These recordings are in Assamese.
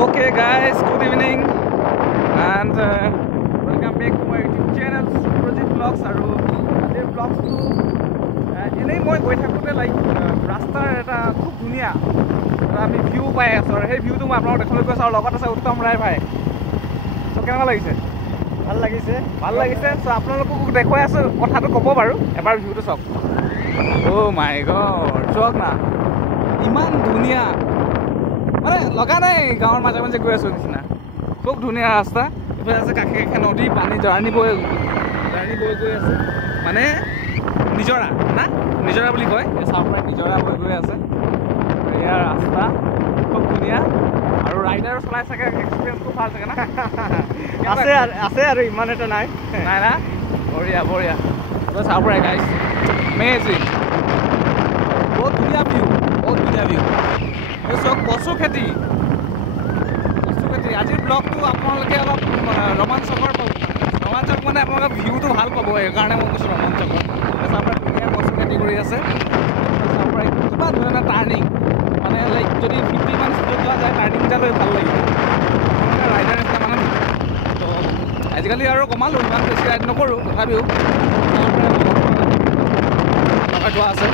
Okay guys, good evening and welcome back to my YouTube channel Suprajit Vlogs aru ajir vlogs tu enei moi goi thakote like rastar eta khub dhunia ami view pai aso aru hey view tu moi apnalok dekhole goi aru logot ase uttam rai bhai so kenaka lagise ভাল লাগিছে so apnalok dekhoi aso kotha tu kobo baru ebar view tu sok oh my god sok na iman dhunia মানে লগা নাই গাঁৱৰ মাজে মাজে গৈ আছো নিচিনা খুব ধুনীয়া ৰাস্তা ইফালে আছে কাষে কাষে নদী পানী জাৰ্ণি বৈ গৈ আছে মানে নিজৰা না নিজৰা বুলি কয় এই চাউপাই নিজৰা বৈ গৈ আছে এয়া ৰাস্তা খুব ধুনীয়া আৰু ৰাইডাৰ চলাই থাকে এক্সপিৰিয়েঞ্চ খুব ভাল থাকে না আছে আৰু ইমান এটা নাই না বঢ়িয়া বঢ়িয়া তো চাউপাই গাইছ মেজিং বহুত ধুনীয়া ভিউ চব কচু খেতি আজিৰ ব্লগটো আপোনালোকে অলপ ৰোমাঞ্চকৰ মানে আপোনালোকে ভিউটো ভাল পাব সেইকাৰণে মই কৈছোঁ ৰোমাঞ্চকৰ চাউপাই ধুনীয়া কচু খেতি কৰি আছে চাউপাই কিমান ধুনীয়া টাৰ্ণিং মানে লাইক যদি 50 মান স্পীডত যোৱা যায় টাৰ্ণিংটা লৈ ভাল লাগিব ৰাইডাৰ নিচিনা মানে তো আজিকালি আৰু কমালোঁ ইমান বেছি ৰাইড নকৰোঁ তথাপিও যোৱা আছে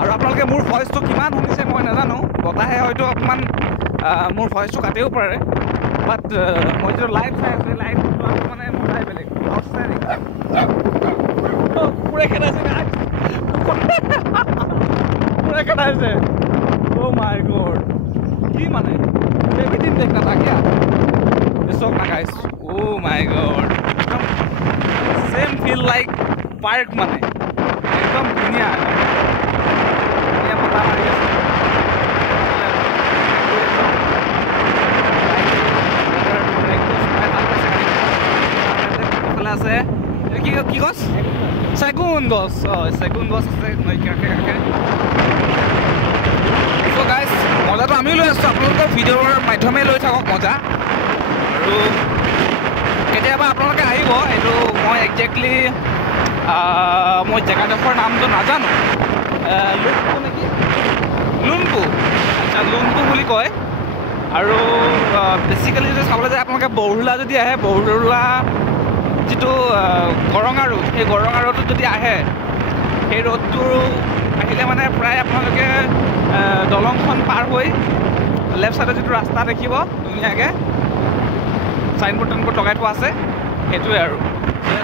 আৰু আপোনালোকে মোৰ ভইচটো কিমান শুনিছে মই নাজানো বতাহে হয়তো অকণমান মোৰ ভইচটো কাটিব পাৰে বাট মই যিটো লাইভ চাই আছোঁ লাইভটো মানে মজাই বেলেগ কুকুৰে খেদাইছে অ' মাই গড কি মানে এভৰিথিং দেখ নাথাকে চক নাখাইছ অ' মাই গড একদম চেম ফিল লাইক পাৰ্ক মানে একদম ধুনীয়া আছে কি গছ চেগুন গছ চেগুন গছ আছে চ' গাইজ মজাটো আমিও লৈ আছোঁ আপোনালোকৰ ভিডিঅ'ৰ মাধ্যমে লৈ থাকক মজা আৰু কেতিয়াবা আপোনালোকে আহিব এইটো মই একজেক্টলি মই জেগাডোখৰ নামটো নাজানো লুনপু নেকি লুনপু আচ্ছা লুনপু বুলি কয় আৰু বেচিকেলি যদি চাবলৈ যায় আপোনালোকে বৰহুলা যদি আহে বৰহুলা যিটো গৰঙা ৰোড সেই গৰঙা ৰোডত যদি আহে সেই ৰোডটো আহিলে মানে প্ৰায় আপোনালোকে দলংখন পাৰ হৈ লেফ্ট ছাইডত যিটো ৰাস্তা দেখিব ধুনীয়াকৈ চাইনবোৰ্ড টাইনবোৰ্ড লগাই থোৱা আছে সেইটোৱে আৰু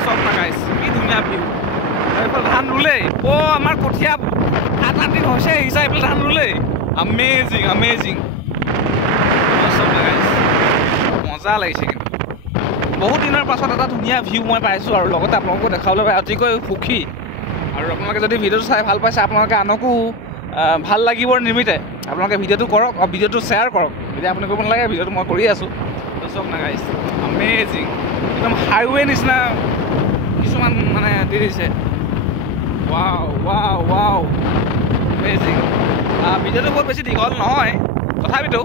চব নাগাইছে কি ধুনীয়া ভিউ এইফালে ধান ৰুলেই আমাৰ কঠীয়া 8 দিন হৈছে আহিছে এইফালে ধান ৰুলেই আমেজিং চব নাগাইছে মজা লাগিছে কিন্তু বহুত দিনৰ পাছত এটা ধুনীয়া ভিউ মই পাইছোঁ আৰু লগতে আপোনালোকক দেখাবলৈ পাই অতিকৈ সুখী আৰু আপোনালোকে যদি ভিডিঅ'টো চাই ভাল পাইছে আপোনালোকে আনকো ভাল লাগিবৰ নিমিত্তে আপোনালোকে ভিডিঅ'টো কৰক আৰু ভিডিঅ'টো শ্বেয়াৰ কৰক এতিয়া আপুনি কৰিব নালাগে ভিডিঅ'টো মই কৰি আছোঁ চব নাগাইছে আমেজিং একদম হাইৱে নিচিনা কিছুমান মানে দি দিছে ৱাও আমেজিং ভিডিঅ'টো বহুত বেছি দীঘল নহয় তথাপিতো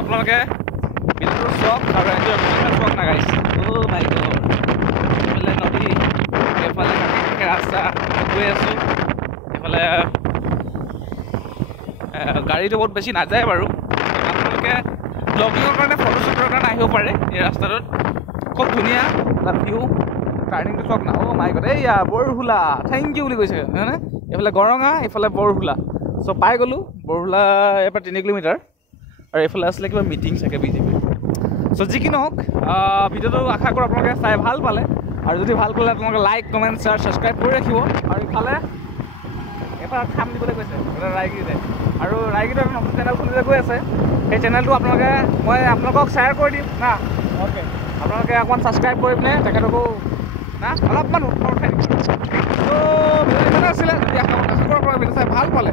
আপোনালোকে ভিডিঅ'টো চক আৰু এনজয় চক নাগাইছে অ' মাই গড এইফালে নদী এইফালে কাষে ৰাস্তা গৈ আছোঁ এইফালে গাড়ীটো বহুত বেছি নাযায় বাৰু আপোনালোকে ব্লগিঙৰ কাৰণে ফটোশ্বুটৰ কাৰণে আহিব পাৰে এই ৰাস্তাটোত খুব ধুনীয়া এটা ভিউ টাৰ্ণিংটো চক না অ' মাই গড এইয়া বৰহুলা থেংক ইউ বুলি কৈছে হয়নে এইফালে গৰঙা এইফালে বৰহুলা চ' পাই গ'লোঁ বৰহুলা ইয়াৰ পৰা 3 কিলোমিটাৰ আৰু এইফালে আছিলে কিবা মিটিং চাগে বিজেপি চ' যি কি নহওক ভিডিঅ'টো আশা কৰোঁ আপোনালোকে চাই ভাল পালে আৰু যদি ভাল পালে আপোনালোকে লাইক কমেণ্ট শ্বেয়াৰ ছাবস্ক্ৰাইব কৰি ৰাখিব আৰু ইফালে এবাৰ খাম দিবলৈ কৈছে ৰাইগিৰিতে আৰু ৰাইগিৰিতে নতুন চেনেল খুলিবলৈ গৈ আছে সেই চেনেলটো আপোনালোকে মই আপোনালোকক শ্বেয়াৰ কৰি দিম না অ'কে আপোনালোকে অকণমান ছাবস্ক্ৰাইব কৰি পিনে তেখেতকো না অলপমান উৎসাহ উঠাই দিম ত' ভিডিঅ'টো ইমানে আছিলে যদি আশা কৰোঁ আপোনালোকে ভিডিঅ' চাই ভাল পালে